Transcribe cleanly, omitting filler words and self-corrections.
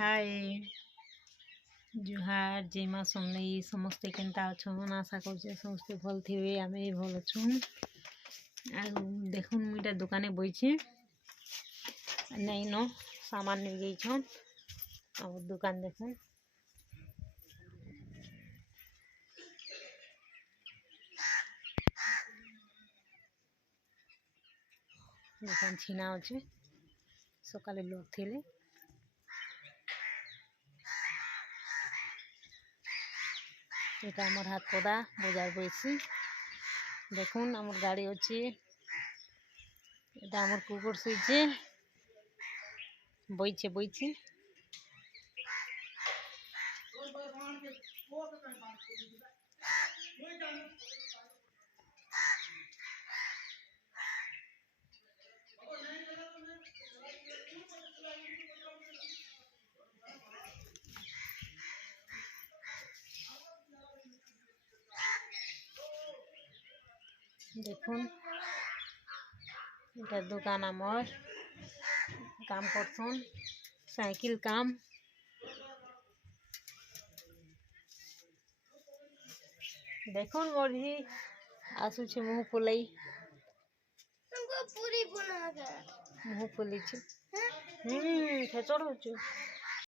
हाय जुहार जेमा समलई समस्ते केनता अछन आशा कर समस्ते भल थे आम भी भल अच्छु देखुन मुझे दुकाने बइछे नहीं न सामान नहीं गई अब दुकान देखुन दुकान छीना अच्छे सकाले लोग थे এটা আমার হাত কোদা বাজার বইছি দেখুন আমার গাড়ি আছে এটা আমার কুকুর শুইছে বইছে देखुन এটা दुकान आमर काम करछन साइकिल काम देखुन मोर ही आसु छे मुँह फुलाई मुँह फुली छे खेचड़ होछु